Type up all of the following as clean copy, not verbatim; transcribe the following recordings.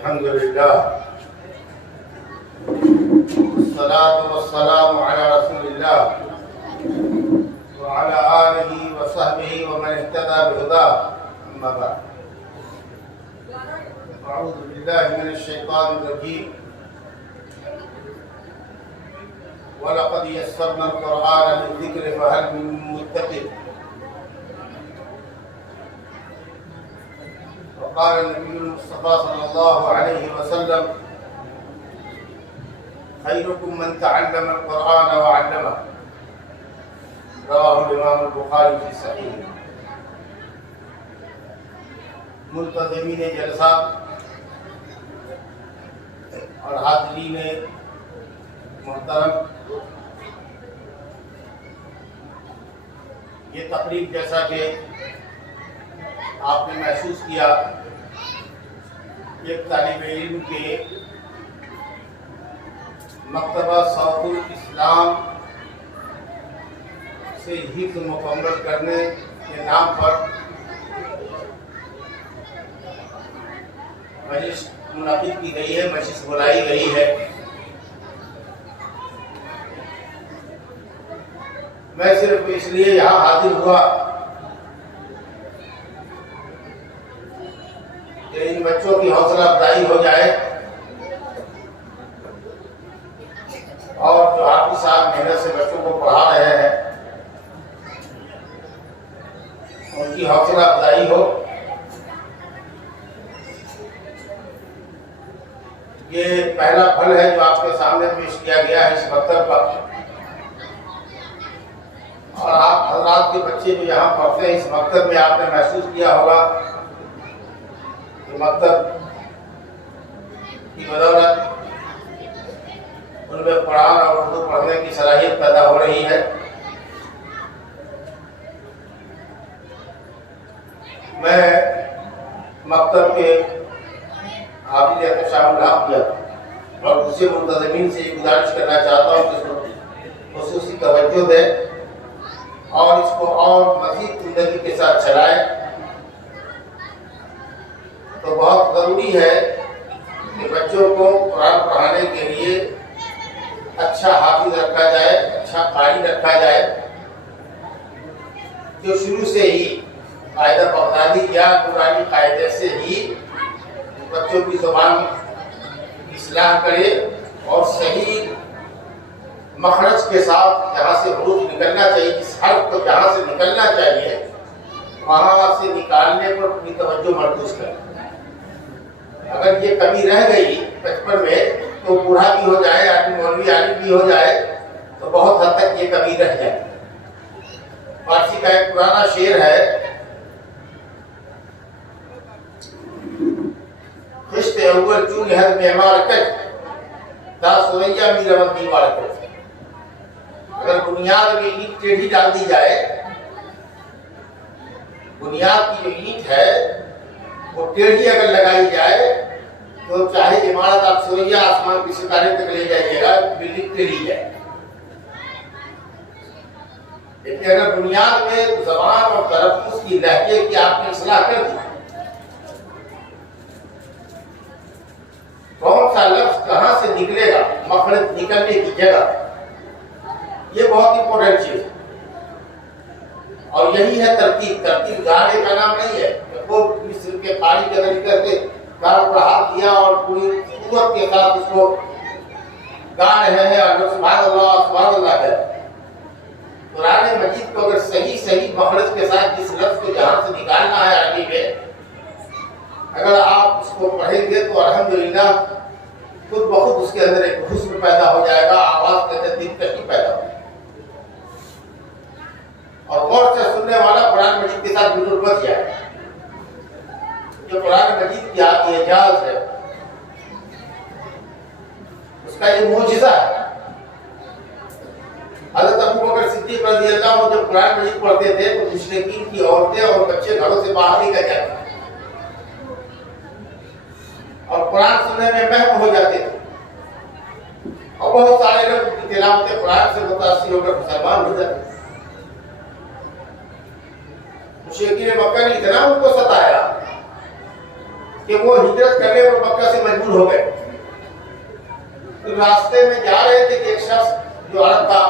الحمد لله والصلاة والسلام على رسول الله وعلى آله وصحبه ومن اهتدى بهداه أما بعد أعوذ بالله من الشيطان الرجيم ولقد يسرنا القرآن للذكر فهل من مدكر وقال النبي المصطفى صلى الله عليه وسلم خيركم من تعلم القرآن وعلمه رواه الإمام البخاري في صحيح. منتظمین جلسہ اور حاضرین محترم، یہ تقریب جیسا کہ آپ نے محسوس کیا ایک طالب علم کے مکتبہ صوت الاسلام سے حفظ مکمل کرنے کے نام پر مجلس منعقد کی گئی ہے، مجلس بلائی گئی ہے. میں صرف اس لیے یہاں حاضر ہوا کہ ان بچوں کی حوصلہ افزائی ہو جائے اور جو حافظ صاحب محنت سے بچوں کو پڑھا رہے ہیں ان کی حوصلہ افزائی ہو. یہ پہلا پھل ہے جو آپ کے سامنے پیش کیا گیا ہے اس مکتب کا، اور آپ حضرات کے بچے جو یہاں پڑھتے ہیں اس مکتب میں آپ نے محسوس کیا ہوگا کہ مکتب کی بدولت ان میں قرآن اور اردو پڑھنے کی صلاحیت پیدا ہو رہی ہے. میں مکتب کے حافظ احتشام الحق کیا اور دوسرے منتظمین سے یہ گزارش کرنا چاہتا ہوں کہ اس کو خصوصی توجہ دیں اور اس کو اور مزید زندگی کے ساتھ چلائیں. تو بہت ضروری ہے کہ بچوں کو قرآن پڑھانے کے لیے اچھا حافظ رکھا جائے، اچھا قاری رکھا جائے جو شروع سے ہی قاعدہ بغدادی یا قرآنی قاعدے سے ہی بچوں کی زبان کی اصلاح کرے اور صحیح مخرج کے ساتھ جہاں سے حروف نکلنا چاہیے، جس حرف کو جہاں سے نکلنا چاہیے وہاں سے نکالنے پر اپنی توجہ مرکوز کرے. اگر یہ کمی رہ گئی بچپن میں تو بوڑھا بھی ہو جائے، آدمی مولوی عالم بھی ہو جائے تو بہت حد تک یہ کمی رہ جائے. فارسی کا ایک پرانا شعر ہے، خشت اول چون حد معمار کج تا سویا می رون دیوار کج. اگر بنیاد میں اینٹ ٹیڑھی ڈال دی جائے، بنیاد کی جو اینٹ ہے وہ ٹیڑھی اگر لگائی جائے تو چاہے عمارت آپ سویا آسمان کی ستارے تک لے جائیے گا، بلڈنگ ٹیڑھی جائے. لیکن اگر بنیاد میں زبان اور تلفظ کی لہجے کی آپ نے اصلاح کر دی، کون سا لفظ کہاں سے نکلے گا، مخرج نکلنے کی جگہ، یہ بہت امپورٹنٹ چیز ہے. اور یہی ہے ترتیب. ترتیب گانے کا نام نہیں ہے کہ وہ مصر کے پانی کے اندر کر کے گاڑ پر ہاتھ دیا اور پوری قوت کے ساتھ اس کو گا رہے ہیں اور سبحان اللہ ہے. قرآن مجید کو اگر صحیح مخرج کے ساتھ جس لفظ کو جہاں سے نکالنا ہے عربی میں اگر آپ اس کو پڑھیں گے تو الحمدللہ خود بخود اس کے اندر ایک حسن پیدا ہو جائے گا، آواز کے اندر دلکشی پیدا ہو جائے گا. اور غور سے سننے والا قرآن مجید کے ساتھ بالکل بچ جائے. جو قرآن مجید کی اعجاز ہے اس کا یہ معجزہ ہے. حضرت ابوبکر صدیق رضی اللہ عنہ جب قرآن مجید پڑھتے تھے تو مشرکین کی عورتیں اور بچے گھروں سے باہر نہیں نکل جاتے اور قرآن سننے میں محو ہو جاتے تھے. اور بہت سارے لوگ تلاوت قرآن سے متاثر ہو کر مسلمان ہو جاتے تھے. مشرکین مکہ نے اتنا ان کو ستایا کہ وہ ہجرت کرنے اور مکہ سے مجبور ہو گئے. تو راستے میں جا رہے تھے کہ ایک شخص جو عرب تھا،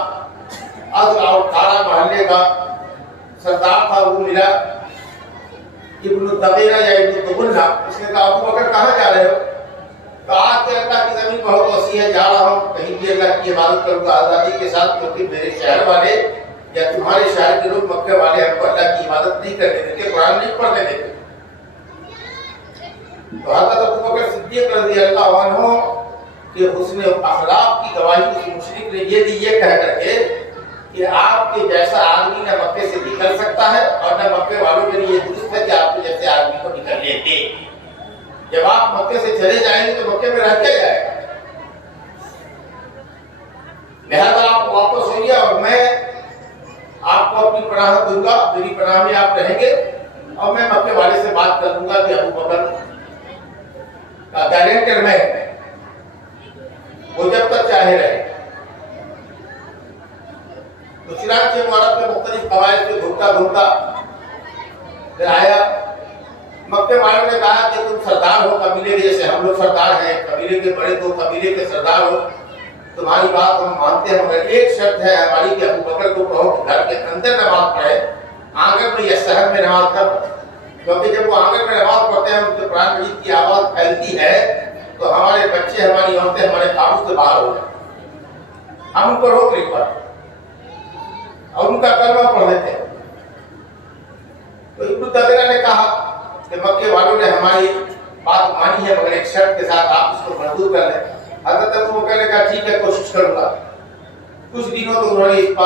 عزل اور کھارا محلے کا سردار تھا، وہ ملا ابن الدبیرہ یا ابن دبلہ. اس نے کہا ابو بکر کہاں جا رہے ہو؟ کہا کہ اللہ کی زمین بہت وسیع ہے، جا رہا ہوں کہیں بھی اللہ کی عبادت کروں گا آزادی کے ساتھ، کیونکہ میرے شہر والے یا تمہارے شہر کے لوگ مکہ والے ہم کو اللہ کی عبادت نہیں کرنے دیتے، قرآن نہیں پڑھنے دیتے. تو حضرت ابو بکر صدیق رضی اللہ عنہ کہ حسن اخلاق کی گواہی اس مشرک نے یہ دی، یہ کہہ کر کے کہ آپ کے جیسا آدمی نہ مکے سے نکل سکتا ہے اور نہ مکے والوں کے لیے درست ہے کہ آپ کے جیسے آدمی کو نکلنے دے. جب آپ مکے سے چلے جائیں گے تو مکے میں رہ کے جائے گا، لہذا آپ واپس ہوئیے اور میں آپ کو اپنی پناہ دوں گا، میری پناہ میں آپ رہیں گے اور میں مکے والے سے بات کر دوں گا کہ ابو بکر کا گارنٹر میں وہ جب تک چاہے رہے. تو چنانچہ وہ عرب کے مختلف قبائل سے گھومتا گھومتا پھر آیا. مکے والوں نے کہا کہ تم سردار ہو قبیلے کے، جیسے ہم لوگ سردار ہیں، قبیلے کے بڑے دو قبیلے کے سردار ہو، تمہاری بات ہم مانتے ہیں، مگر ایک شرط ہے ہماری کہ ابو بکر کو کہو کہ گھر کے اندر نماز پڑھے، آنگن میں یا شہر میں نماز نہ پڑھے. کیونکہ جب وہ آنگن میں نماز پڑھتے ہیں ان کے قرآن مجید کی آواز پھیلتی ہے تو ہمارے بچے، ہماری عورتیں ہمارے قابو سے باہر ہو جائیں. ہم ان کو روک نہیں پاتے اور ان کا کلمہ پڑھ دیتے ہیں. تو ابن الدبیرہ نے کہا کہ مکے والوں نے ہماری بات مانی ہے، مگر ایک شرط کے ساتھ آپ اس کو منظور کر لیں. حضرت ابو بکر نے کہا ٹھیک ہے، کوشش کروں گا. کچھ دنوں تو انہوں نے اس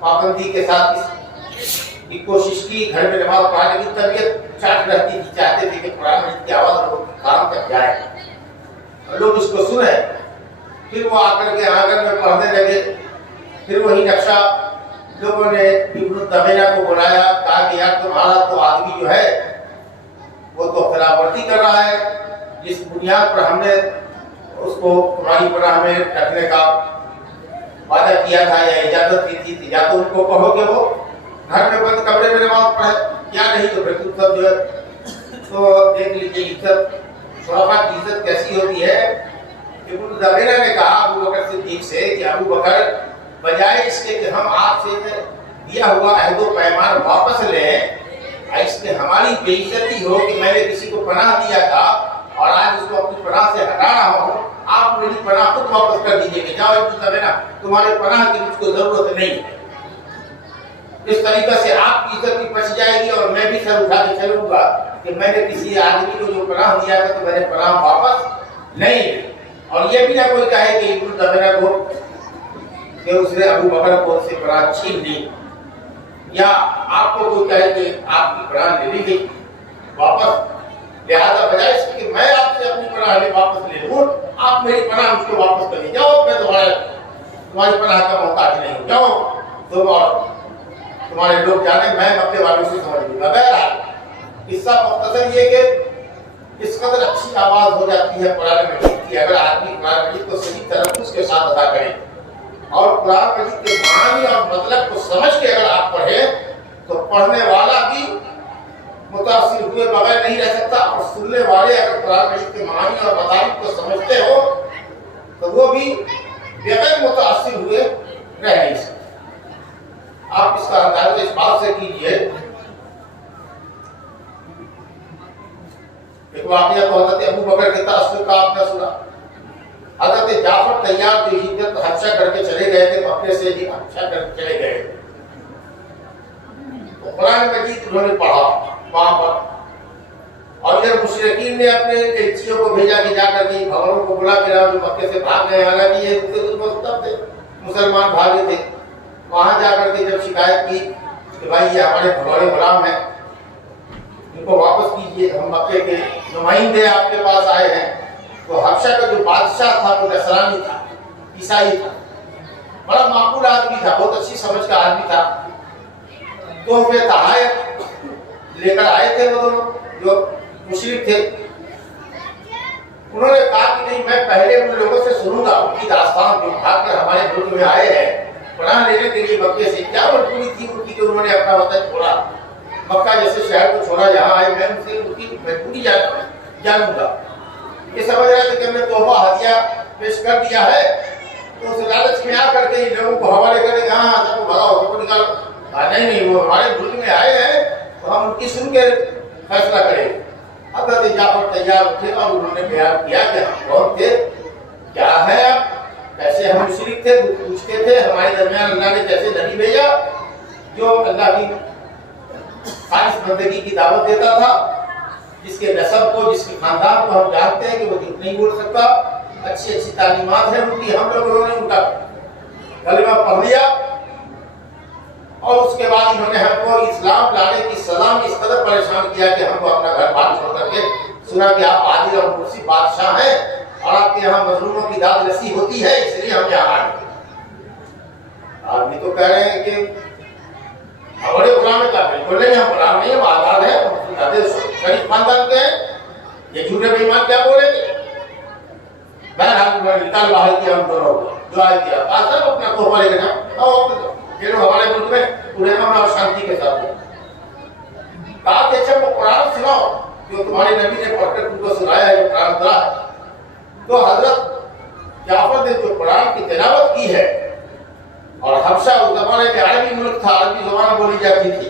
پابندی کے ساتھ کی کوشش کی، گھر میں نماز پڑھنے کی طبیعت چاٹ رہتی تھی، چاہتے تھے کہ قرآن مجید کی آواز لوگوں کے کام تک جائے اور لوگ اس کو سنیں. پھر وہ آ کر کے آنگن میں پڑھنے لگے. پھر وہی نقشہ لوگوں نے ابن الدبیرہ کو بلایا، کہا کہ یار تمہارا تو آدمی جو ہے وہ تو خلاف ورزی کر رہا ہے، جس بنیاد پر ہم نے اس کو تمہاری پناہ میں رکھنے کا وعدہ کیا تھا یا اجازت دی تھی، یا تو ان کو کہو کہ وہ گھر میں بند کمرے میں نماز پڑھے، یا نہیں تو پھر تم سب جو ہے تو دیکھ لیجیے عزت، شرفا کی عزت کیسی ہوتی ہے. ابن الدبیرہ نے کہا ابو بکر صدیق سے کہ ابو بکر بجائے اس کے کہ ہم آپ سے دیا ہوا عہد و پیمان واپس لیں، اس میں ہماری بے عزتی ہو کہ میں نے کسی کو پناہ دیا تھا اور آج اس کو اپنی پناہ سے ہٹا رہا ہوں، آپ میری پناہ خود واپس کر دیجیے کہ جاؤ ابن الدبیرہ تمہارے پناہ کی مجھ کو ضرورت نہیں ہے. اس طریقے سے آپ کی عزت بھی بچ جائے گی اور میں بھی سر اٹھا کے چلوں گا کہ میں نے کسی آدمی کو جو پناہ دیا تھا تو میں نے پناہ واپس نہیں لی. اور یہ بھی نہ کوئی کہے کہ ابن الدبیرہ کو کہ اس نے ابو بکر کو سے پناہ چھین لی، یا آپ کو کوئی کہے کہ آپ کی پناہ لے لی گئی واپس. لہذا بجائے اس کہ میں آپ سے اپنی پناہ لے واپس لے لوں، آپ میری پناہ مجھ کو واپس کر دی جاؤ، میں تمہاری پناہ کا محتاج نہیں ہوں، جاؤ تم اور تمہارے لوگ جانے، میں مکے والوں سے سمجھ لوں گا. بہرحال قصہ مختصر یہ کہ اس قدر اچھی آواز ہو جاتی ہے قرآن مجید کی اگر آدمی قرآن مجید کو صحیح تلفظ کے ساتھ ادا کرے اور قرآن مجید کے معنی اور مطلب کو سمجھ کے اگر آپ پڑھیں تو پڑھنے والا بھی متاثر ہوئے بغیر نہیں رہ سکتا، اور سننے والے اگر قرآن مجید کے معنی اور مطالب کو سمجھتے ہو تو وہ بھی بغیر متاثر ہوئے رہ نہیں سکتے. آپ اس کا اندازہ اس بات سے کیجئے، ایک واقعہ تو حضرت ابو بکر کے تأثر کا آپ نے سنا. حضرت جعفر طیار جو ہجرت حبشہ کر کے چلے گئے تھے، مکے سے ہی حبشہ کر کے چلے گئے، تو قرآن مجید انہوں نے پڑھا وہاں پر، اور ادھر مشرکین نے اپنے ایلچیوں کو بھیجا کہ جا کر کے بھوروں کو بلا کے لاؤ جو مکے سے بھاگ گئے، حالانکہ یہ مستب تھے، مسلمان بھاگے تھے. وہاں جا کر کے جب شکایت کی کہ بھائی یہ ہمارے بھگوڑے غلام ہیں، ان کو واپس کیجیے، ہم مکے کے نمائندے آپ کے پاس آئے ہیں. تو حبشہ کا جو بادشاہ تھا وہ نصرانی تھا، عیسائی تھا، بڑا معقول آدمی تھا، بہت اچھی سمجھ کا آدمی تھا. تو وہ تحائف لے کر آئے تھے وہ دونوں جو مشرک تھے. انہوں نے کہا کہ نہیں، میں پہلے ان لوگوں سے سنوں گا ان کی داستان جو بھاگ کر ہمارے ملک میں آئے ہیں پناہ لینے کے لیے مکے سے، کیا مجبوری تھی ان کی کہ انہوں نے اپنا وطن چھوڑا، مکہ جیسے شہر کو چھوڑا، یہاں آئے. میں ان سے ان کی مجبوری جانوں گا. یہ سمجھ رہے تھے کہ ہم نے تحفہ ہدیہ پیش کر دیا ہے، تو اس لالچ میں آ کر کے لوگوں کو حوالے کریں کہ ہاں سب کو بھگاؤ، سب کو نکالو۔ نہیں، وہ ہمارے ملک میں آئے ہیں تو ہم ان کی سن کے فیصلہ کریں۔ حضرت جعفر تیار تھے اور انہوں نے بیان کیا کہ ہم کون تھے، کیا ہے، کیسے ہم مشرک تھے، پوچھتے تھے ہمارے درمیان اللہ نے کیسے نبی بھیجا جو اللہ کی خالص بندگی کی دعوت دیتا تھا، جس کے نسب کو، جس کے خاندان کو ہم جانتے ہیں کہ وہ جھوٹ نہیں بول سکتا، اچھی اچھی تعلیمات ہیں ان کی، ہم لوگوں نے ان کا کلمہ پڑھ لیا، اور اس کے بعد انہوں نے ہم کو اسلام لانے کی سزا میں اس قدر پریشان کیا کہ ہم کو اپنا گھر بار چھوڑ کر کے سنا کہ آپ عادل اور مرسی بادشاہ ہیں اور آپ کے یہاں مظلوموں کی داد رسی ہوتی ہے، اس لیے ہم یہاں آئے۔ آدمی تو کہہ رہے ہیں کہ بڑے غلام کا بالکل نہیں، ہم غلام نہیں، ہم آزاد ہیں، ہم زیادہ شریف خاندان کے ہیں، یہ جھوٹے بے ایمان کیا بولیں گے؟ بہرحال نکال باہر کیا ہم دونوں کو، جو آئے کیا سب اپنا تحفہ لے کے جاؤ، یہ لوگ ہمارے ملک میں پورے امن اور شانتی کے ساتھ ہیں۔ کہا کہ اچھا وہ قرآن سناؤ جو تمہارے نبی نے پڑھ کر تم کو سنایا ہے، جو قرآن اترا ہے۔ تو حضرت جعفر نے جو قرآن کی تلاوت کی ہے، اور حبشہ اس زمانے میں عربی ملک تھا، عربی زبان بولی جاتی تھی،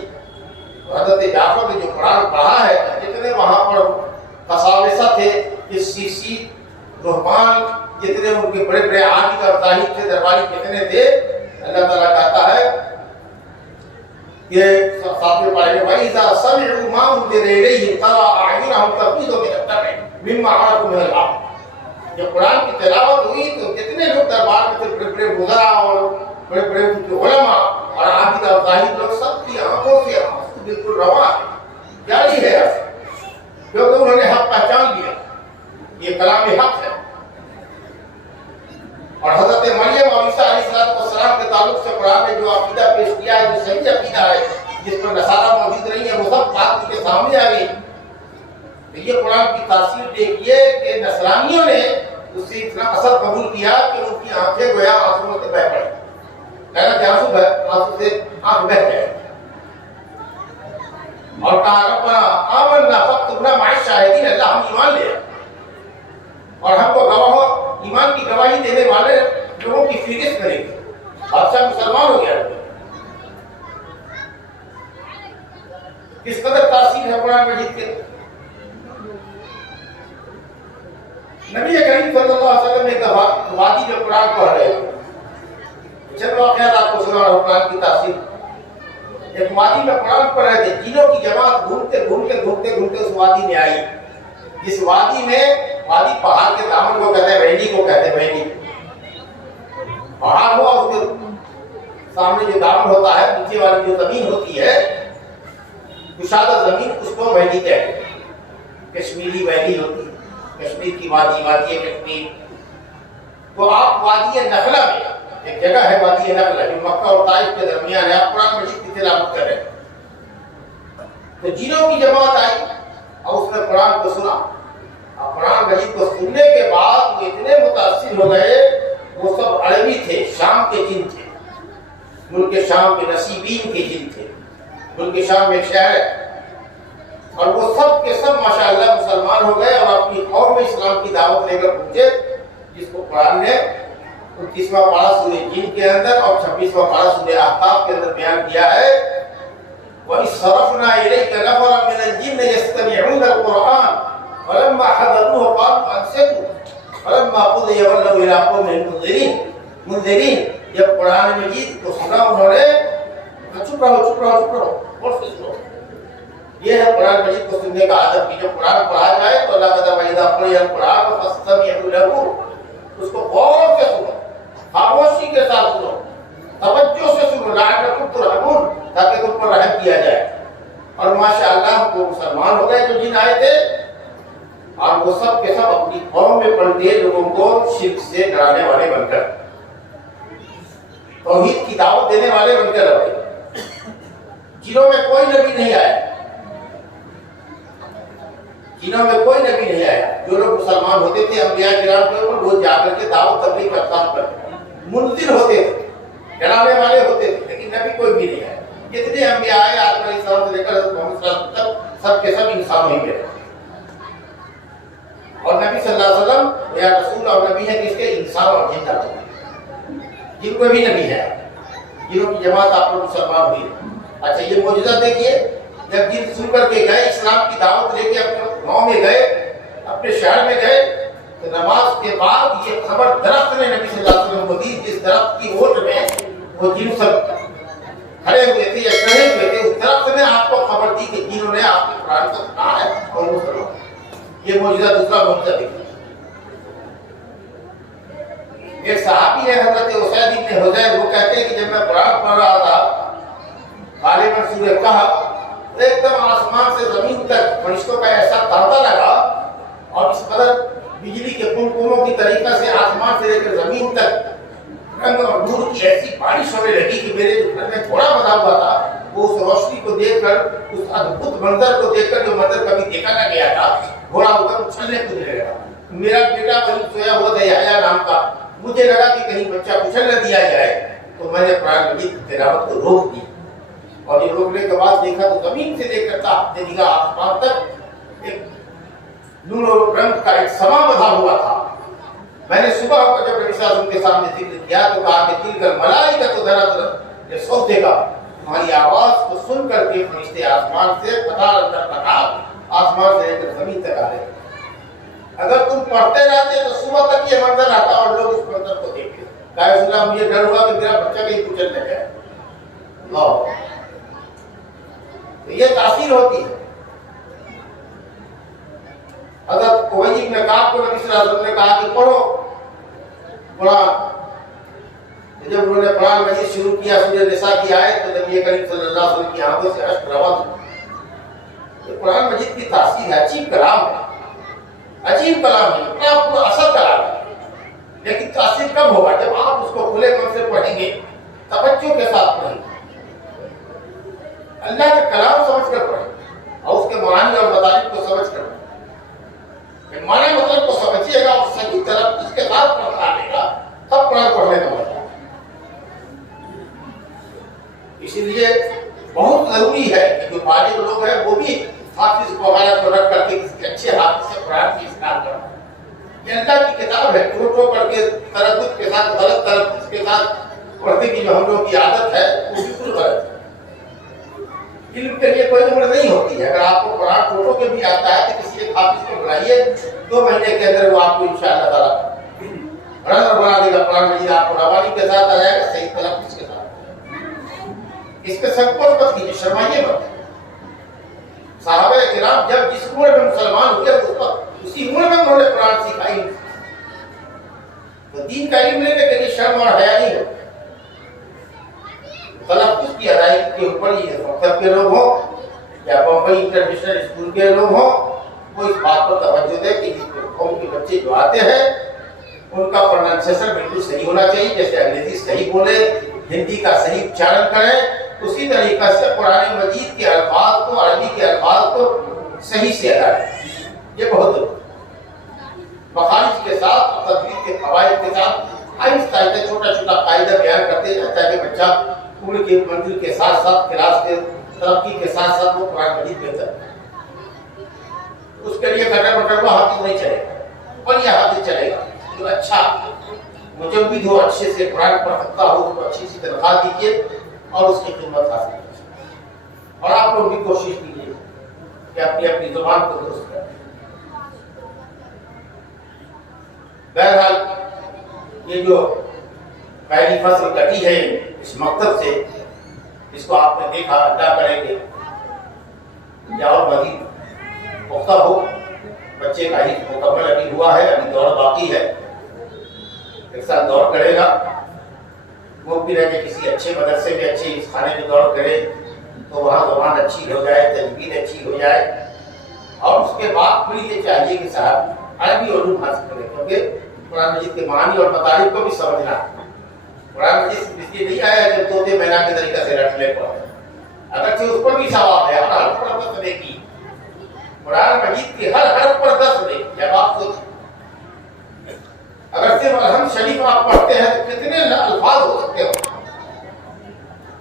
تو حضرت جعفر نے جو قرآن پڑھا ہے، جتنے وہاں پر قساوسہ تھے، سیسی رحمان، جتنے ان کے بڑے بڑے عابد اور زاہد تھے، درباری کتنے تھے، اللہ تعالیٰ کہتا ہے کہ صاحب پڑھے میں وَإِذَا سَمِعُوا مَا أُنزِلَ إِلَيْهِمْ تَرَىٰ أَعْيُنَهُمْ تَفِيضُ مِنَ الدَّمْعِ مِمَّا عَرَفُوا مِنَ الْحَقِّ۔ جب قرآن کی تلاوت ہوئی تو جتنے لوگ دربار میں تھے، بڑے بڑے وزراء اور بڑے بڑے علماء اور عابد اور زاہد لوگ، سب کی آنکھوں سے آنسو بالکل رواں ہے، جاری ہے، کیونکہ انہوں نے حق پہچان لیا، یہ کلام حق ہے۔ اور حضرت مریم اور عیسیٰ علیہ السلام کے تعلق سے قرآن نے جو عقیدہ پیش کیا ہے، جو صحیح عقیدہ ہے، جس پر نصارہ موجود نہیں ہے، وہ سب بات کے سامنے آ گئی۔ تو یہ قرآن کی تاثیر دیکھیے کہ نصرانیوں نے اس سے اتنا اثر قبول کیا کہ ان کی آنکھیں گویا آنسوؤں سے بہہ پڑی، کہنا کہ آنسو سے آنکھ بہہ جائے، اور کہا ربنا آمنا فاکتبنا مع الشاہدین، اللہ ہم ایمان لے اور ہم کو گواہوں ایمان کی گواہی دینے والے لوگوں کی فہرست کریں گے۔ بادشاہ مسلمان ہو گیا، کس قدر تاثیر ہے قرآن مجید کے۔ نبی کریم صلی اللہ علیہ وسلم ایک دفعہ وادی میں قرآن پڑھ رہے تھے، چند واقعات آپ کو سنا رہا ہوں قرآن کی تاثیر۔ ایک وادی میں قرآن پڑھ رہے تھے، جنوں کی جماعت گھومتے اس وادی میں آئی، جس وادی میں، وادی پہاڑ کے دامن کو کہتے ہیں، ویلی کو کہتے ہیں، ویلی پہاڑ ہوا، اس کے سامنے جو دامن ہوتا ہے، نیچے والی جو زمین ہوتی ہے، کشادہ زمین، اس کو ویلی کہتے ہیں، کشمیری ویلی ہوتی ہے، کشمیر کی وادی، وادی کشمیر۔ تو آپ وادی نخلہ میں، ایک جگہ ہے وادی نخلہ جو مکہ اور طائف کے درمیان ہے، آپ قرآن مجید کی تلاوت کر رہے ہیں، تو جنوں کی جماعت آئی اور اس نے قرآن کو سنا۔ قرآن مجید کو سننے کے بعد وہ اتنے متاثر ہو گئے، وہ سب عربی تھے، شام کے جن تھے، ملک شام کے نصیبین کے جن تھے، ملک شام میں ایک شہر ہے، اور وہ سب کے سب ماشاءاللہ مسلمان ہو گئے اور اپنی قوم میں اسلام کی دعوت لے کر پہنچے، جس کو قرآن نے 29واں پارہ سورہ جن کے اندر اور 26واں پارہ سورہ احقاف کے اندر بیان کیا ہے، وَإِذْ صَرَفْنَا إِلَيْكَ نَفَرًا مِنَ الْجِنِّ يَسْتَمِعُونَ الْقُرْآنَ فَلَمَّا حَضَرُوهُ قَالُوا أَنصِتُوا فَلَمَّا قُضِيَ وَلَّوْا إِلَىٰ قَوْمِهِمْ مُنذِرِينَ۔ جب قرآن مجید کو سنا انہوں نے، چپ رہو، اور سے سنو۔ یہ ہے قرآن مجید کو سننے کا ادب کہ جب قرآن پڑھا جائے تو اللہ تعالیٰ وَإِذَا قُرِئَ الْقُرْآنُ فَاسْتَمِعُوا لَهُ، اس کو غور سے سنو، خاموشی کے ساتھ سنو، توجہ سے سنو، لَعَلَّكُمْ تُرْحَمُونَ، تاکہ تم پر رحم کیا جائے۔ اور ماشاءاللہ وہ مسلمان ہو گئے جو جن آئے تھے، اور وہ سب کے سب اپنی قوم میں پلتے لوگوں کو شرک سے ڈرانے والے بن کر، توحید کی دعوت دینے والے بن کر رہے، جنہوں میں کوئی نبی نہیں آیا، جنہوں میں کوئی نبی نہیں آیا۔ جو لوگ مسلمان ہوتے تھے انبیاء کرام کے اوپر، وہ جا کر کے دعوت تبلیغ کا کام کرتے، منذر ہوتے تھے، ڈرانے والے ہوتے تھے، لیکن نبی کوئی بھی نہیں آیا۔ جتنے انبیاء آئے آدم علیہ السلام سے لے کر محمد صلی اللہ علیہ وسلم تک، سب کے سب انسان ہی گئے۔ اور نبی صلی اللہ علیہ وسلم یا رسول اور نبی ہے جس کے انسان اور جن کا جن کو بھی نبی ہے، جنہوں کی جماعت آپ لوگ مسلمان ہوئی ہے۔ اچھا یہ معجزہ دیکھیے، جب جن سن کر کے گئے، اسلام کی دعوت لے کے اپنے گاؤں میں گئے، اپنے شہر میں گئے، تو نماز کے بعد یہ خبر درخت نے نبی صلی اللہ علیہ وسلم کو دی، جس درخت کی اوٹ میں وہ جن سب کھڑے ہوئے تھے یا چڑھے ہوئے تھے، اس درخت نے آپ کو خبر دی کہ جنہوں نے آپ کے قرآن کو سنا ہے اور وہ سنا۔ یہ معجزہ دوسرا معجزہ دیکھا۔ ایک صحابی ہے حضرت اسید بن حضیر، وہ کہتے ہیں کہ جب میں قرآن پڑھ رہا تھا غالباً سورہ کہف، ایک دم آسمان سے زمین تک فرشتوں کا ایسا تانتا لگا اور اس قدر بجلی کے کنکونوں کی طریقہ سے آسمان سے لے کر زمین تک رنگ اور نور کی ایسی بارش ہونے لگی کہ میرے جو گھر میں گھوڑا بنا ہوا تھا وہ اس روشنی کو دیکھ کر، اس ادبھت منظر کو دیکھ کر، جو منظر کبھی دیکھا نہ گیا تھا، گھوڑا ہو کر اچھلنے کودنے لگا۔ میرا بیٹا وہیں سویا ہوا تھا یحییٰ نام کا، مجھے لگا کہ کہیں بچہ کچل نہ دیا جائے، تو میں نے قرآن مجید کی تلاوت کو روک دی، اور یہ روکنے کے بعد دیکھا تو زمین سے لے کر تاحت نگاہ آسمان تک ایک نور و رنگ کا ایک سما بندھا ہوا تھا۔ میں نے صبح کو جب نبی صلی اللہ علیہ وسلم کے سامنے ذکر کیا تو کہا کہ تلک الملائکۃ تنزل بصوتک، تمہاری آواز کو سن کر کے فرشتے آسمان سے قطار اندر قطار آسمان سے لے کر زمین تک آ رہے۔ اگر تم پڑھتے رہتے تو صبح تک یہ منظر آتا اور لوگ اس منظر کو دیکھتے۔ کہا رسول اللہ مجھے ڈر ہوا کہ میرا بچہ کہیں کچل نہ جائے۔ اللہ، تو یہ تاثیر ہوتی ہے۔ حضرت ابی بن کعب کو نبی صلی اللہ علیہ وسلم نے کہا کہ پڑھو قرآن۔ جب انہوں نے قرآن مجید شروع کیا سورہ نساء کی آیت، تو نبی کریم صلی اللہ علیہ وسلم کی آنکھوں سے اشک رواں ہوئے۔ یہ قرآن مجید کی تاثیر ہے، عجیب کلام ہے، عجیب کلام ہے، اپنا اثر کلام ہے، لیکن تاثیر کب ہوگا؟ جب آپ اس کو کھلے من سے پڑھیں گے، توجہ کے ساتھ پڑھیں گے، اللہ کے کلام سمجھ کر پڑھیں اور اس کے معانی اور مطالب کو سمجھ کر پڑھیں۔ معنی مطلب کو سمجھیے گا اور صحیح طرح اس کے ساتھ پڑھانے گا، تب قرآن پڑھنے کا مطلب۔ اسی لیے بہت ضروری ہے کہ جو بالغ لوگ ہیں وہ بھی حافظ وغیرہ کو رکھ کر کے کسی اچھے حافظ سے قرآن کی اصلاح کریں۔ یہ اللہ کی کتاب ہے، ٹوٹو پڑھ کے تردد کے ساتھ، غلط تلفظ کے ساتھ پڑھنے کی جو ہم لوگ کی عادت ہے وہ بالکل غلط ہے۔ علم کے لیے کوئی عمر نہیں ہوتی ہے۔ اگر آپ کو قرآن ٹوٹو کے بھی آتا ہے تو کسی ایک حافظ کو بلائیے، 2 مہینے کے اندر وہ آپ کو انشاءاللہ تعالیٰ بنا دے گا۔ قرآن مجید آپ کو روانی کے ساتھ آ جائے گا، صحیح تلفظ کے ساتھ۔ اس کے سنکوچ مت کیجیے، شرمائیے مت۔ صحابہ کرام جب جس عمر میں مسلمان ہوئے اسی عمر میں انہوں نے قرآن سیکھا ہی۔ تو دین کا علم لینے کے لیے شرم اور حیا نہیں ہوتا۔ تلفظ کی ادائیگی کے اوپر ہی مکتب کے لوگ ہوں یا بمبئی انٹرنیشنل اسکول کے لوگ ہوں، وہ اس بات پر توجہ دے کہ قوم کے بچے جو آتے ہیں ان کا پروننسیشن بالکل صحیح ہونا چاہیے، جیسے انگریزی صحیح بولے، ہندی کا صحیح اچارن کریں، اسی طریقہ سے قرآن مجید کے الفاظ کو، عربی کے الفاظ کو صحیح سے ادا کریں۔ یہ بہت ضروری ہے۔ مخارج کے ساتھ، تجوید کے قواعد کے ساتھ آہستہ آہستہ چھوٹا چھوٹا قاعدہ بیان کرتے جاتا ہے کہ بچہ عمر کی منزل کے ساتھ ساتھ، کلاس کے ترقی کے ساتھ ساتھ وہ قرآن مجید بہتر ہے۔ اس کے لیے کٹر بٹر وہ حافظ نہیں چلے گا، اور یہ حافظ چلے گا جو اچھا مجوید ہو، اچھے سے قرآن پڑھ سکتا ہو، اس کو اچھی سی تنخواہ دیجیے اور اس کی خدمت حاصل کیجیے۔ اور آپ لوگ بھی کوشش کیجیے کہ اپنی زبان کو درست کریں۔ بہرحال یہ جو پہلی فصل کٹی ہے اس مکتب سے، اس کو آپ نے دیکھا، اللہ کرے گے یا اور مزید پختہ ہو۔ بچے کا ہی مکمل ابھی ہوا ہے، ابھی دور باقی ہے، ایک ساتھ دور کرے گا۔ وہ بھی رہ کے کسی اچھے مدرسے میں، اچھے اس خانے میں دور کرے تو وہاں زبان اچھی ہو جائے، تجوید اچھی ہو جائے، اور اس کے بعد پھر یہ چاہیے کہ صاحب عربی علوم حاصل کرے، کیونکہ قرآن مجید کے معانی اور مطالب کو بھی سمجھنا ہے۔ قرآن مجید اس لیے نہیں آیا کہ طوطے مینا کے طریقہ سے رٹ لے پڑھے، اگرچہ اس پر بھی ثواب ہے، ہر حرف پر 10 نیکی۔ قرآن مجید کی ہر حرف پر 10 نیکی۔ جب آپ سوچیں اگر صرف الحمد شریف آپ پڑھتے ہیں تو کتنے الفاظ ہو سکتے ہو؟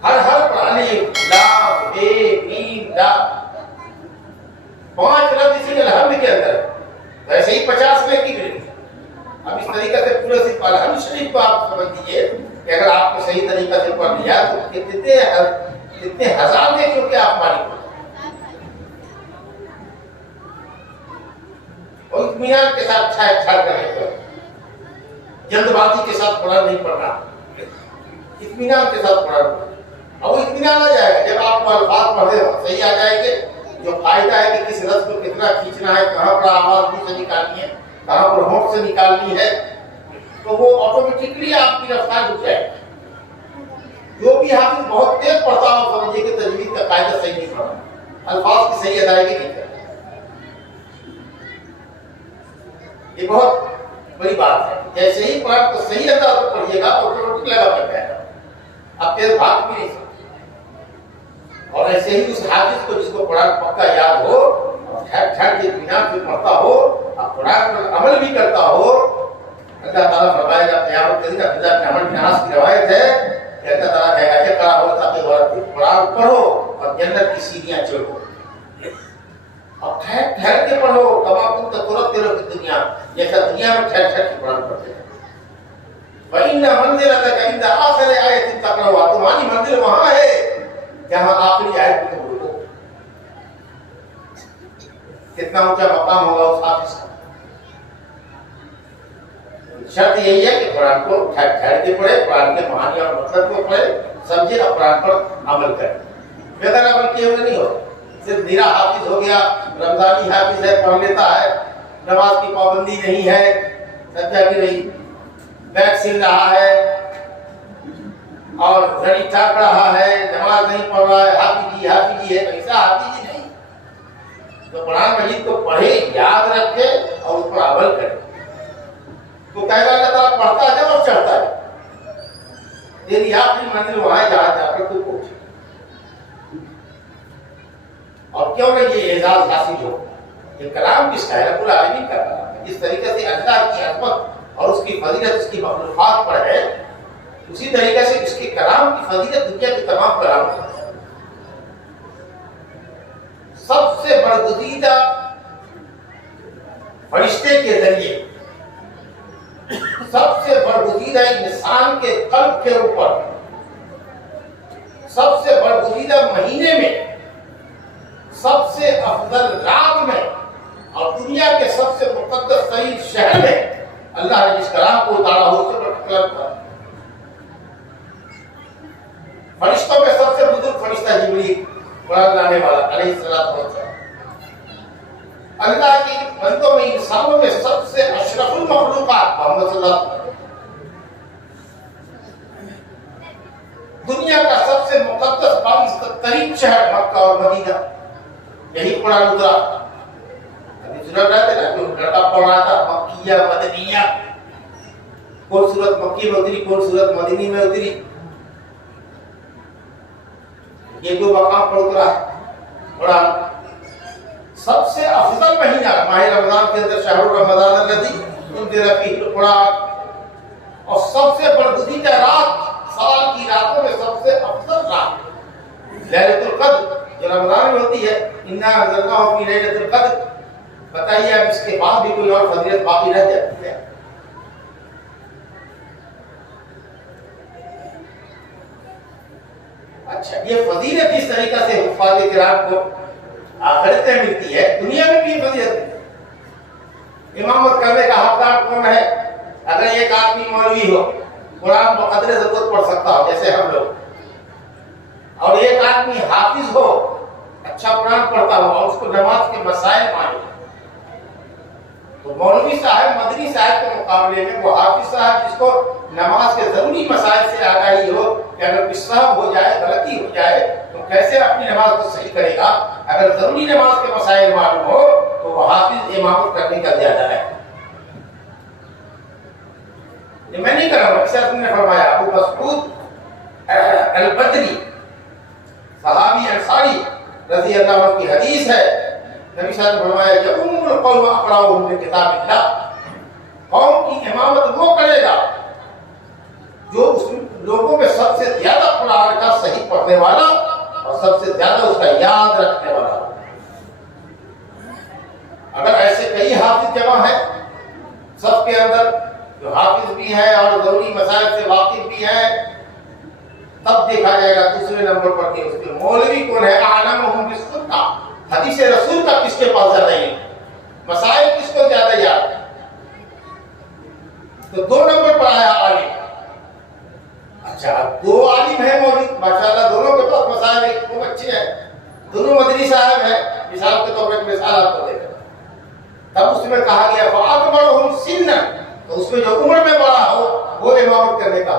ہر حرف پر الف، لام، بے، میم، دا، 5 لفظ اسی الحمد کے اندر، ویسے ہی 50 اب اس طریقے سے پورے صرف الحمد شریف کو آپ سمجھ لیجیے کہ اگر آپ نے صحیح طریقے سے پڑھ لیا تو کتنے ہزار میں کیونکہ آپ مالک ہو اور اطمینان کے ساتھ اچھا کریں، جلد بازی کے ساتھ قرآن نہیں پڑھنا، اطمینان کے ساتھ قرآن پڑھنا، اور وہ اطمینان آ جائے گا جب آپ کو الفاظ پڑھے صحیح آ جائیں گے۔ جو فائدہ ہے کہ کس رس کو کتنا کھینچنا ہے، کہاں پر آواز منہ سے نکالنی ہے، کہاں پر ہونٹ سے نکالنی ہے، تو وہ آٹومیٹکلی آپ کی رفتار رک جائے گی۔ جو بھی حافظ بہت تیز پڑھتا ہو سمجھے کہ تجوید کا قاعدہ صحیح نہیں پڑھا، الفاظ کی صحیح ادائیگی نہیں کرتا۔ یہ بہت بڑی بات ہے، جیسے ہی قرآن کو صحیح انداز میں پڑھیے گا آٹومیٹک لگا کر جائے گا، آپ تیز بھاگ بھی نہیں سکتے۔ اور ایسے ہی اس حافظ کو جس کو قرآن پکا یاد ہو، ٹھہر کے اطمینان سے پڑھتا ہو، اور قرآن پر عمل بھی کرتا ہو، اللہ تعالیٰ فرمائے گا قیامت کے دن عبداللہ بن عمرو بن عاص کی روایت ہے کہ اللہ تعالیٰ کہے گا اقرا ہو تاکہ قرآن پڑھو اور جنت کی سیڑھیاں چڑھو، اور ٹھہر کے پڑھو، کما کنت ترتل فی الدنیا، جیسا دنیا میں ٹھہر کے قرآن پڑھتے ہیں۔ وَإِنَّ مَنزِلَتَكَ عِندَ آخِرِ آیَةٍ تَقْرَؤُهَا، تمہاری منزل وہاں ہے جہاں آخری آیت کو تم پڑھو۔ کتنا اونچا مقام ہوگا اس حافظ کا۔ شرط یہی ہے کہ قرآن کو ٹھہر کے پڑھے، قرآن کے معانی اور مطلب کو پڑھے، سمجھے اور قرآن پر عمل کرے۔ بغیر عمل کیے ہوئے نہیں ہو، صرف میرا حافظ ہو گیا، رمضانی حافظ ہے، پڑھ لیتا ہے، نماز کی پابندی نہیں ہے، سمجھا کہ نہیں، بیگ سل رہا ہے اور گھڑی چاٹ رہا ہے، نماز نہیں پڑھ رہا ہے، حافظی ہے، ایسا حافظی نہیں۔ تو قرآن مجید کو پڑھے، یاد رکھے اور اس پر عمل کرے، تو کہے گا اللہ تعالیٰ پڑھتا ہے اور چڑھتا ہے، تیری آخری منزل وہاں جہاں جا کر تو پہنچے۔ اور کیوں نہ یہ اعزاز حاصل ہو، یہ کلام کس کا ہے؟ رب العالمین کا کلام ہے۔ جس طریقے سے اللہ کی عظمت اور اس کی فضیلت اس کی مخلوقات پر ہے، اسی طریقے سے اس کے کلام کی فضیلت دنیا کے تمام کلام پر ہے۔ سب سے برگزیدہ فرشتے کے ذریعے، سب سے برگزیدہ انسان کے قلب کے اوپر، سب سے برگزیدہ مہینے میں، سب سے افضل رات میں، اور دنیا کے سب سے مقدس ترین شہر میں اللہ نے جس کلام کو اتارا ہو اسے پر کلام تھا۔ فرشتوں میں سب سے بزرگ فرشتہ جبریل، قرآن لانے والا علیہ الصلوۃ والسلام۔ اللہ کی بندوں میں، انسانوں میں سب سے اشرف المخلوقات محمد صلی اللہ علیہ وسلم۔ دنیا کا سب سے مقدس پاکستان ترین شہر مکہ اور مدینہ، یہی قرآن اترا۔ ابھی سن رہے تھے نا، جو لڑکا پڑھ رہا تھا مکیہ مدنیہ، کون سورت مکی میں اتری، کون سورت مدنی میں اتری، یہ دو مقام پر اترا ہے قرآن۔ سب سے افضل مہینہ ماہ رمضان کے اندر شہر رمضان الذی انزل فیہ القرآن، اور سب سے برگزیدہ رات، سال کی راتوں میں سب سے افضل رات لیلۃ القدر جو رمضان میں ہوتی ہے، انا انزلناہ فی لیلۃ القدر۔ بتائیے اب اس کے بعد بھی کوئی اور فضیلت باقی رہ جاتی ہے؟ اچھا، یہ فضیلت اس طریقہ سے حفاظ کرام کو آخرت میں ملتی ہے، دنیا میں بھی فضیلت ہے۔ امامت کرنے کا حقدار کون ہے؟ اگر ایک آدمی مولوی ہو، قرآن بقدر ضرورت پڑھ سکتا ہو جیسے ہم لوگ، اور ایک آدمی حافظ ہو، اچھا قرآن پڑھتا ہو اور اس کو نماز کے مسائل معلوم، تو مولوی صاحب مدنی صاحب کے مقابلے میں وہ حافظ صاحب جس کو نماز کے ضروری مسائل سے آگاہی ہو کہ اگر کوئی سہو ہو جائے، غلطی ہو جائے تو کیسے اپنی نماز کو صحیح کرے گا، اگر ضروری نماز کے مسائل معلوم ہو تو وہ حافظ امامت کرنے کا زیادہ ہے۔ یہ میں نہیں کر رہا ہوں، اکثر نے فرمایا، ابو مسعود البدری صحابی انصاری رضی اللہ عنہ کی حدیث ہے، نبی صلی اللہ علیہ وسلم نے فرمایا یقوم القوم اقرأهم بکتاب اللہ، قوم کی امامت وہ کرے گا جو اس لوگوں میں سب سے زیادہ قرآن کا صحیح پڑھنے والا اور سب سے زیادہ اس کا یاد رکھنے والا۔ اگر ایسے کئی حافظ جمع ہیں سب کے اندر جو حافظ بھی ہیں اور ضروری مسائل سے واقف بھی ہیں، تب دیکھا جائے گا دوسرے نمبر پر کہ اس کے مولوی کون ہے، اعلمہم بالسنہ، حدیث رسول کا کس کے پاس زیادہ علم، مسائل کس کو زیادہ یاد۔ تو 2 نمبر پر آیا عالم۔ اچھا 2 عالم ہیں موجود، ماشاءاللہ دونوں کے پاس مسائل خوب اچھے ہیں، دونوں مدنی صاحب ہیں، مثال کے طور پر ایک مثال آپ کو دے کر تب اس میں کہا گیا فَأَكْبَرُهُمْ سِنًّا، تو اس میں جو عمر میں بڑا ہو وہ امامت کرنے کا،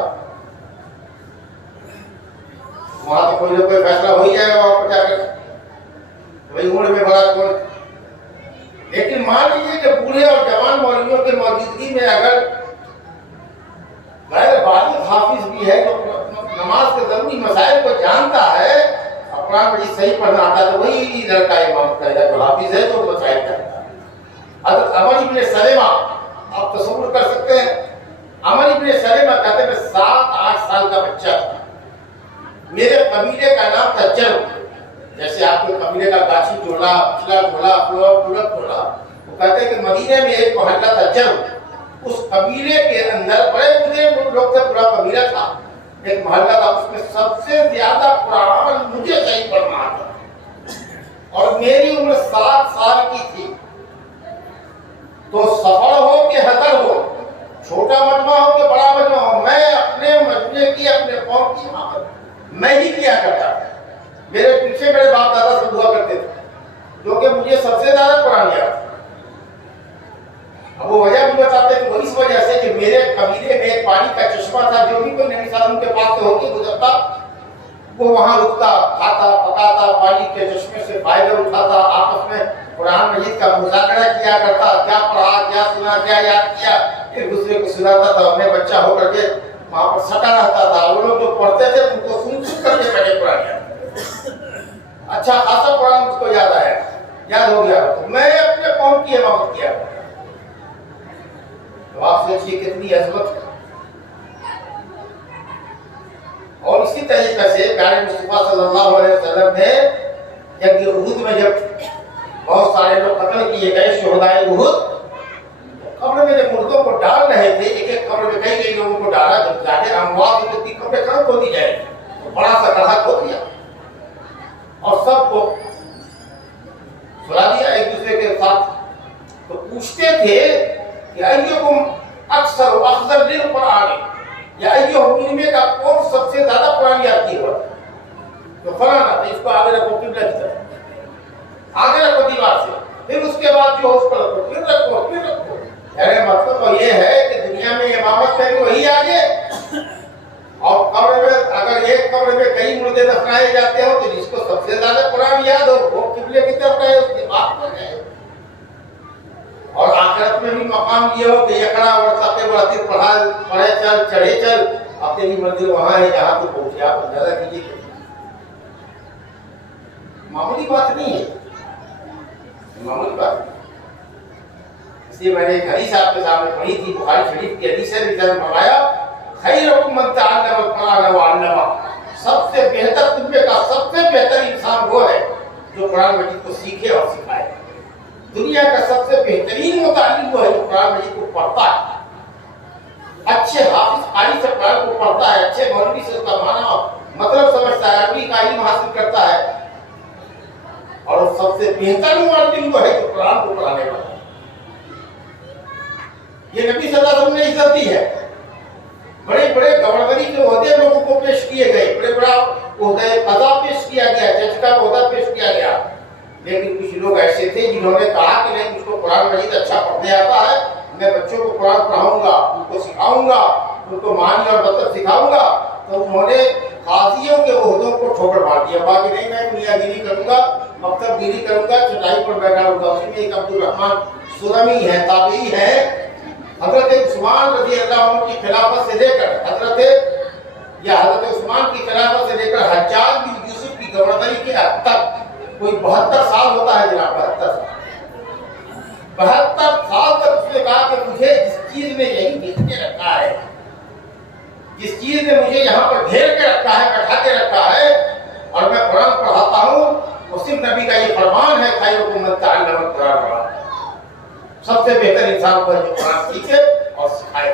وہاں تو کوئی نہ کوئی فیصلہ ہو ہی جائے گا وہاں پر جا کر وہی عمر میں بڑا کون۔ لیکن مان لیجیے کہ بوڑھے اور جوان مولویوں کے موجودگی میں اگر غیر بالغ حافظ بھی ہے جو نماز کے ضروری مسائل کو جانتا ہے، قرآن مجید صحیح پڑھنا آتا ہے، تو وہی لڑکا امام کرے گا جو حافظ ہے جو مسائل جانتا ہے۔ حضرت عمر ابن سلمہ، آپ تصور کر سکتے ہیں، عمر ابن سلمہ کہتے ہیں 7-8 سال کا بچہ تھا، میرے قبیلے کا نام تھا جرب، جیسے آپ کے قبیلے کا گاچھی ٹولہ، پچھلا ٹولہ، پورا ٹولہ، وہ کہتے ہیں کہ مدینے میں ایک محلہ تھا جرب، اس قبیلے کے اندر بڑے بڑے لوگ تھے، پورا قبیلہ تھا، ایک محلہ تھا، اس میں سب سے زیادہ قرآن مجھے صحیح پڑھنا آتا اور میری عمر 7 سال کی تھی۔ تو سفر ہو کہ حضر ہو، چھوٹا مجمع ہو کہ بڑا مجمع ہو، میں اپنے مجمع کی، اپنے قوم کی امامت میں ہی کیا کرتا تھا۔ میرے پیچھے میرے باپ دادا سے دعا کرتے تھے کیونکہ مجھے سب سے زیادہ قرآن یاد تھا۔ اب وہ وجہ بھی بتاتے کہ وہ اس وجہ سے کہ میرے قبیلے میں ایک پانی کا چشمہ تھا، جو بھی کوئی نبی صلی اللہ علیہ وسلم کے پاس سے ہو کے گزرتا وہ وہاں رکتا، کھاتا پکاتا، پانی کے چشمے سے فائدہ اٹھاتا، آپس میں قرآن مجید کا مذاکرہ کیا کرتا، کیا پڑھا، کیا سنا، کیا یاد کیا، ایک دوسرے کو سناتا تھا، اپنے بچہ ہو کر کے وہاں پر سٹا رہتا تھا، وہ لوگ جو پڑھتے تھے ان کو سن کر کے پڑھے قرآن یاد۔ اچھا خاصا قرآن مجھ کو یاد ہو گیا، تو میں اپنے قوم کی امامت کیا۔ تو آپ سوچیے کتنی عظمت ہے۔ اور اسی طریقے سے پیارے مصطفیٰ صلی اللہ علیہ وسلم نے جنگ احد میں جب بہت سارے لوگ قتل کیے گئے، شہدائے احد، قبر میں جب مردوں کو ڈال رہے تھے، ایک ایک قبر میں کئی لوگوں کو ڈالا، جب ظاہر اموات کو اتنی قبریں کہاں کھو دی جائے، تو بڑا سا گڑھا کھو دیا اور سب کو سلا دیا ایک دوسرے کے ساتھ۔ تو پوچھتے تھے کہ ایہم اکثر و افضل للقرآن، یا ایہم ان میں کا کون سب سے زیادہ قرآن یاد کیا ہوا، تو فلانا، تو اس کو آگے رکھو قبلہ کی طرف، آگے رکھو دیوار سے، پھر اس کے بعد جو اس پر رکھو، پھر رکھو، پھر رکھو۔ یعنی مطلب تو یہ ہے کہ دنیا میں امامت میں بھی وہی آگے، اور قبر میں اگر ایک قبر میں کئی مردے دفنائے جاتے ہو تو جس کو سب سے زیادہ قرآن یاد ہو وہ قبلے کی طرف رہے، اس کی بات ہو جائے۔ اور آخرت میں بھی مقام یہ ہو کہ یقرا ورثاتے ورثے پڑھے چل، چڑھے چل، اب تیری منزل وہاں ہے جہاں تو پہنچے، آپ اندازہ کیجیے کہ معمولی بات نہیں ہے، معمولی بات نہیں۔ اس لیے میں نے ایک حدیث آپ کے سامنے پڑھی تھی، بخاری شریف کی حدیث ہے، نبی نے فرمایا خیرکم من تعلم القرآن وعلمہ، سب سے بہتر تم میں کا سب سے بہتر انسان وہ ہے جو قرآن مجید کو سیکھے اور سکھائے۔ دنیا کا سب سے بہترین متعلم وہ ہے جو قرآن مجید کو پڑھتا ہے، اچھے حافظ قاری سے قرآن کو پڑھتا ہے، اچھے مولوی سے اس کا معنی مطلب سمجھتا ہے، عربی کا علم حاصل کرتا ہے، اور سب سے بہتر معلم وہ ہے جو قرآن کو پڑھانے والا ہے۔ یہ نبی صلی اللہ علیہ وسلم نے عزت دی ہے۔ بڑے بڑے گورنری کے عہدے لوگوں کو پیش کیے گئے، بڑے بڑا عہدہ قضا پیش کیا گیا، جج کا عہدہ پیش کیا گیا، لیکن کچھ لوگ ایسے تھے جنہوں نے کہا کہ نہیں، مجھ کو قرآن مجید اچھا پڑھنے آتا ہے، میں بچوں کو قرآن پڑھاؤں گا، ان کو سکھاؤں گا، ان کو معنی اور مطلب سکھاؤں گا۔ تو انہوں نے قاضیوں کے عہدوں کو ٹھوکر مار دیا، باقی نہیں میں میاں گیری کروں گا، مکتب گیری کروں گا، چٹائی پر بیٹھا ہوں گا۔ اسی میں ایک عبدالرحمن سلمی ہے، تابعی ہے، حضرت عثمان رضی اللہ عنہ کی خلافت سے لے کر حضرت عثمان کی خلافت سے لے کر حجاج بن یوسف کی گورنری کے حد تک کوئی 72 سال ہوتا ہے جناب، 72 سال تک اس نے کہا کہ مجھے جس چیز میں یہی گھیر کے رکھا ہے، جس چیز نے مجھے یہاں پر گھیر کے رکھا ہے، بیٹھا کے رکھا ہے، اور میں قرآن پڑھاتا ہوں، وہ صرف نبی کا یہ فرمان ہے خیرکم من تعلم القرآن، سب سے بہتر انسان کو جو قرآن سیکھے اور سکھائے۔